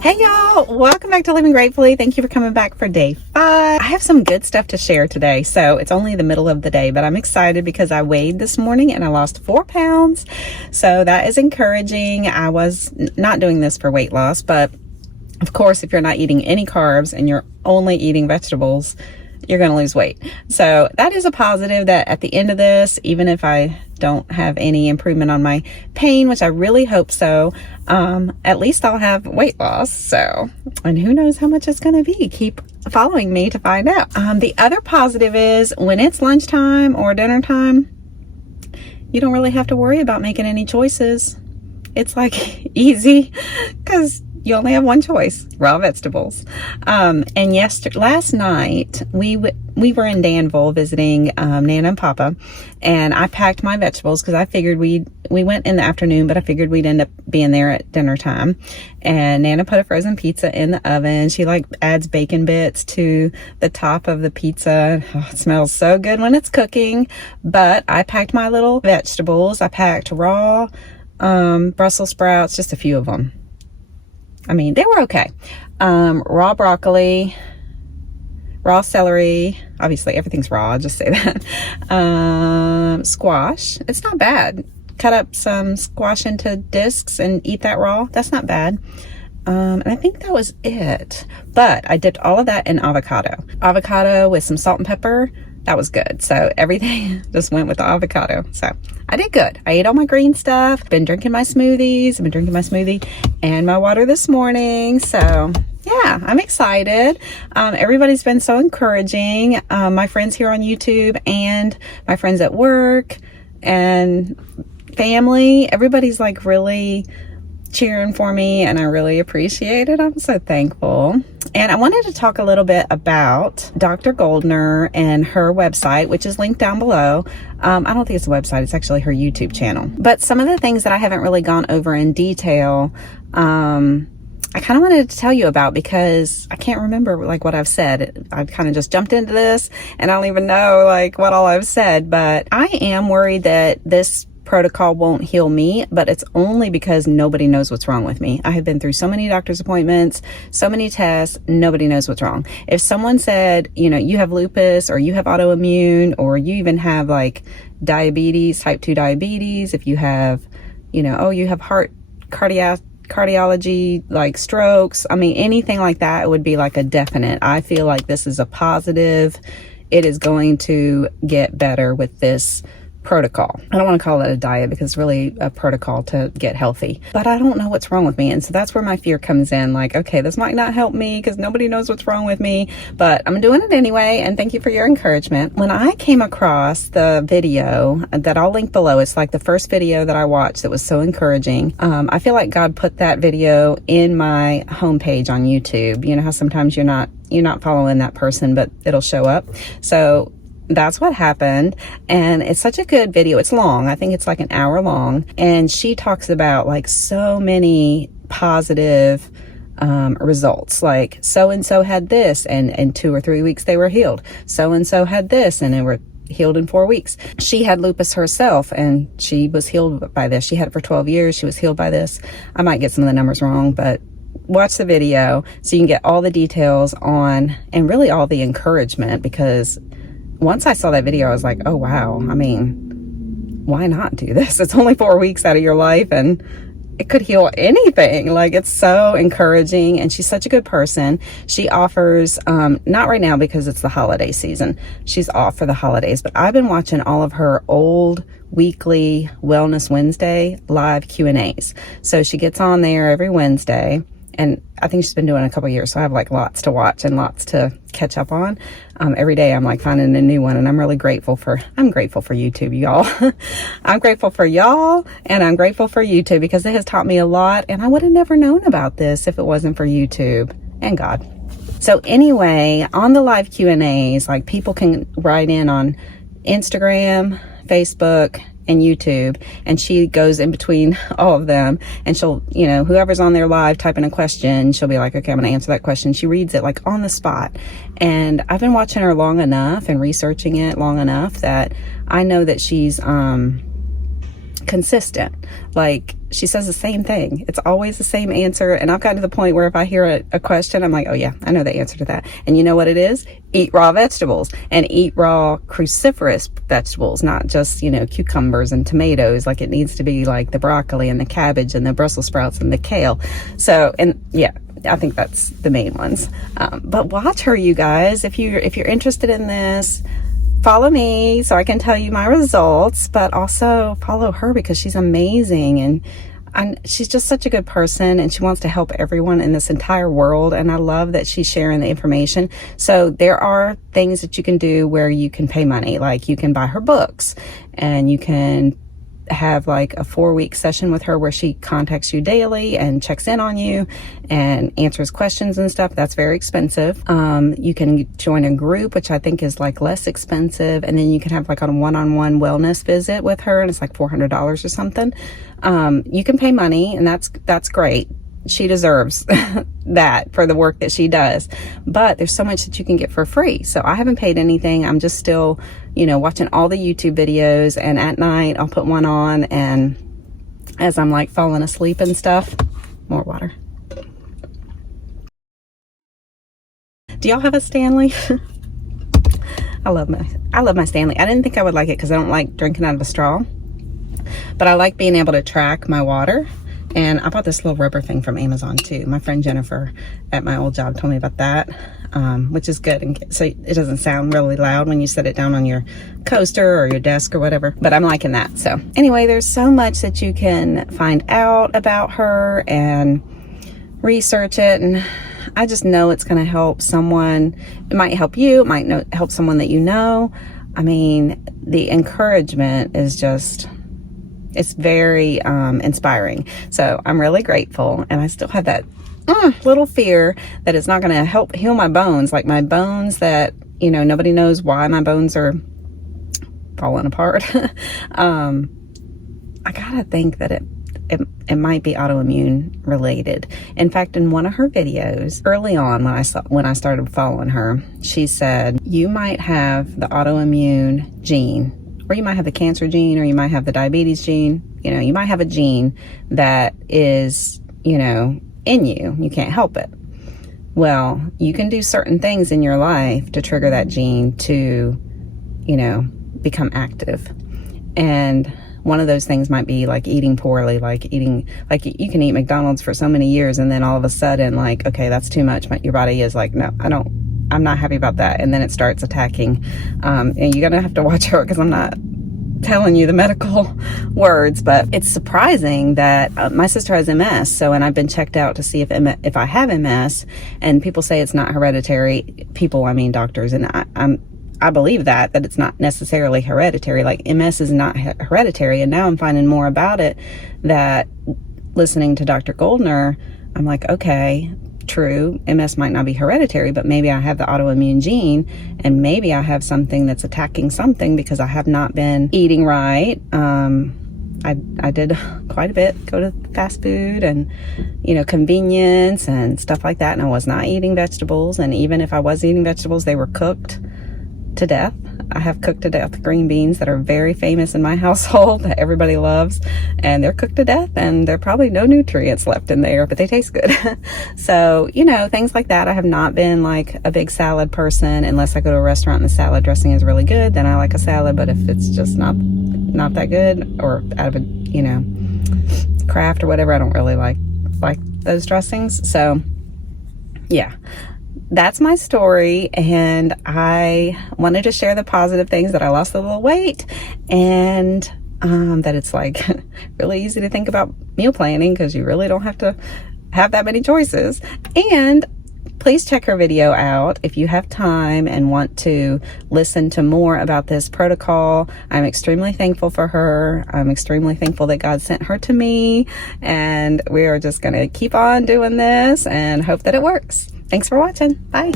Hey y'all, welcome back to Living Gratefully. Thank you for coming back for day 5. I have some good stuff to share today. So it's only the middle of the day, but I'm excited because I weighed this morning and I lost 4 pounds. So that is encouraging. I was not doing this for weight loss, but of course, if you're not eating any carbs and you're only eating vegetables, you're going to lose weight. So that is a positive that at the end of this, even if I don't have any improvement on my pain, which I really hope so, at least I'll have weight loss. So, and who knows how much it's going to be. Keep following me to find out. The other positive is when it's lunchtime or dinner time, you don't really have to worry about making any choices. It's like easy because you only have one choice: raw vegetables. And last night we were in Danville visiting Nana and Papa, and I packed my vegetables because I figured we went in the afternoon, but I figured we'd end up being there at dinner time. And Nana put a frozen pizza in the oven. She adds bacon bits to the top of the pizza. Oh, it smells so good when it's cooking. But I packed my little vegetables. I packed raw Brussels sprouts, just a few of them. I mean, they were okay. Raw broccoli, raw celery. Obviously, everything's raw. I'll just say that. Squash. It's not bad. Cut up some squash into discs and eat that raw. That's not bad. And I think that was it. But I dipped all of that in avocado. Avocado with some salt and pepper. That was good. So everything just went with the avocado. So I did good. I ate all my green stuff. Been drinking my smoothies. I've been drinking my smoothie and my water this morning. So yeah, I'm excited. Everybody's been so encouraging. My friends here on YouTube and my friends at work and family, everybody's like really cheering for me, and I really appreciate it. I'm so thankful. And I wanted to talk a little bit about Dr. Goldner and her website, which is linked down below. I don't think it's a website, it's actually her YouTube channel. But some of the things that I haven't really gone over in detail, I kind of wanted to tell you about because I can't remember like what I've said. I've kind of just jumped into this and I don't even know like what all I've said, but I am worried that this protocol won't heal me, but it's only because nobody knows what's wrong with me. I have been through so many doctor's appointments, so many tests, nobody knows what's wrong. If someone said, you know, you have lupus or you have autoimmune or you even have like diabetes, type 2 diabetes, if you have, you know, oh, you have cardiology, like strokes, I mean, anything like that, it would be like a definite. I feel like this is a positive. It is going to get better with this protocol. I don't want to call it a diet because it's really a protocol to get healthy, but I don't know what's wrong with me. And so that's where my fear comes in. Like, okay, this might not help me because nobody knows what's wrong with me, but I'm doing it anyway. And thank you for your encouragement. When I came across the video that I'll link below, it's like the first video that I watched that was so encouraging. I feel like God put that video in my homepage on YouTube. You know how sometimes you're not following that person, but it'll show up. So that's what happened. And it's such a good video. It's long. I think it's like an hour long. And she talks about like so many positive results. Like so-and-so had this and in 2 or 3 weeks they were healed. So-and-so had this and they were healed in 4 weeks. She had lupus herself and she was healed by this. She had it for 12 years. She was healed by this. I might get some of the numbers wrong, but watch the video so you can get all the details on and really all the encouragement, because once I saw that video, I was like, oh, wow. I mean, why not do this? It's only 4 weeks out of your life and it could heal anything. Like, it's so encouraging. And she's such a good person. She offers, not right now because it's the holiday season. She's off for the holidays, but I've been watching all of her old weekly Wellness Wednesday live Q&As. So she gets on there every Wednesday. And I think she's been doing it a couple of years, so I have like lots to watch and lots to catch up on. Every day I'm like finding a new one, and I'm really grateful for YouTube, y'all. I'm grateful for y'all, and I'm grateful for YouTube because it has taught me a lot, and I would have never known about this if it wasn't for YouTube and God. So anyway, on the live Q&As, like people can write in on Instagram, Facebook, and YouTube, and she goes in between all of them, and she'll, you know, whoever's on there live typing a question, she'll be like, okay, I'm gonna answer that question. She reads it like on the spot. And I've been watching her long enough and researching it long enough that I know that she's kind consistent. Like, she says the same thing. It's always the same answer. And I've gotten to the point where if I hear a question, I'm like, oh yeah, I know the answer to that. And you know what it is? Eat raw vegetables, and eat raw cruciferous vegetables, not just, you know, cucumbers and tomatoes. Like, it needs to be like the broccoli and the cabbage and the Brussels sprouts and the kale. So, and yeah, I think that's the main ones. But watch her, you guys. If you're interested in this, follow me so I can tell you my results, but also follow her because she's amazing, and she's just such a good person, and she wants to help everyone in this entire world. And I love that she's sharing the information. So there are things that you can do where you can pay money, like you can buy her books, and you can have like a 4-week session with her where she contacts you daily and checks in on you and answers questions and stuff. That's very expensive. You can join a group, which I think is like less expensive, and then you can have like a one-on-one wellness visit with her, and it's like $400 or something. You can pay money, and that's great. She deserves that for the work that she does, but there's so much that you can get for free. So I haven't paid anything. I'm just still, you know, watching all the YouTube videos, and at night I'll put one on, and as I'm like falling asleep and stuff. More water. Do y'all have a Stanley? I love my Stanley. I didn't think I would like it because I don't like drinking out of a straw, but I like being able to track my water. And I bought this little rubber thing from Amazon too. My friend Jennifer at my old job told me about that, which is good. And so it doesn't sound really loud when you set it down on your coaster or your desk or whatever. But I'm liking that. So anyway, there's so much that you can find out about her and research it. And I just know it's going to help someone. It might help you. It might help someone that you know. I mean, the encouragement is just... it's very inspiring. So I'm really grateful, and I still have that little fear that it's not going to help heal my bones, like my bones that, you know, nobody knows why my bones are falling apart. I gotta think that it might be autoimmune related. In fact, in one of her videos early on when I started following her, she said you might have the autoimmune gene, or you might have the cancer gene, or you might have the diabetes gene. You know, you might have a gene that is, you know, in you. You can't help it. Well, you can do certain things in your life to trigger that gene to, you know, become active. And one of those things might be like eating poorly, like you can eat McDonald's for so many years, and then all of a sudden, like, okay, that's too much. Your body is like, no, I'm not happy about that. And then it starts attacking. And you're going to have to watch out because I'm not telling you the medical words, but it's surprising that my sister has MS. So, and I've been checked out to see if I have MS, and people say it's not hereditary. People, I mean doctors. And I believe that it's not necessarily hereditary. Like, MS is not hereditary. And now I'm finding more about it, that listening to Dr. Goldner, I'm like, okay, true, MS might not be hereditary, but maybe I have the autoimmune gene, and maybe I have something that's attacking something because I have not been eating right. I did quite a bit, go to fast food and, you know, convenience and stuff like that, and I was not eating vegetables. And even if I was eating vegetables, they were cooked to death. I have cooked to death green beans that are very famous in my household that everybody loves, and they're cooked to death, and there are probably no nutrients left in there, but they taste good. So, you know, things like that. I have not been like a big salad person unless I go to a restaurant and the salad dressing is really good, then I like a salad. But if it's just not that good, or out of a, you know, Kraft or whatever, I don't really like those dressings. So yeah, that's my story, and I wanted to share the positive things, that I lost a little weight, and that it's like really easy to think about meal planning because you really don't have to have that many choices. And please check her video out if you have time and want to listen to more about this protocol. I'm extremely thankful for her. I'm extremely thankful that God sent her to me, and we are just going to keep on doing this and hope that it works. Thanks for watching. Bye.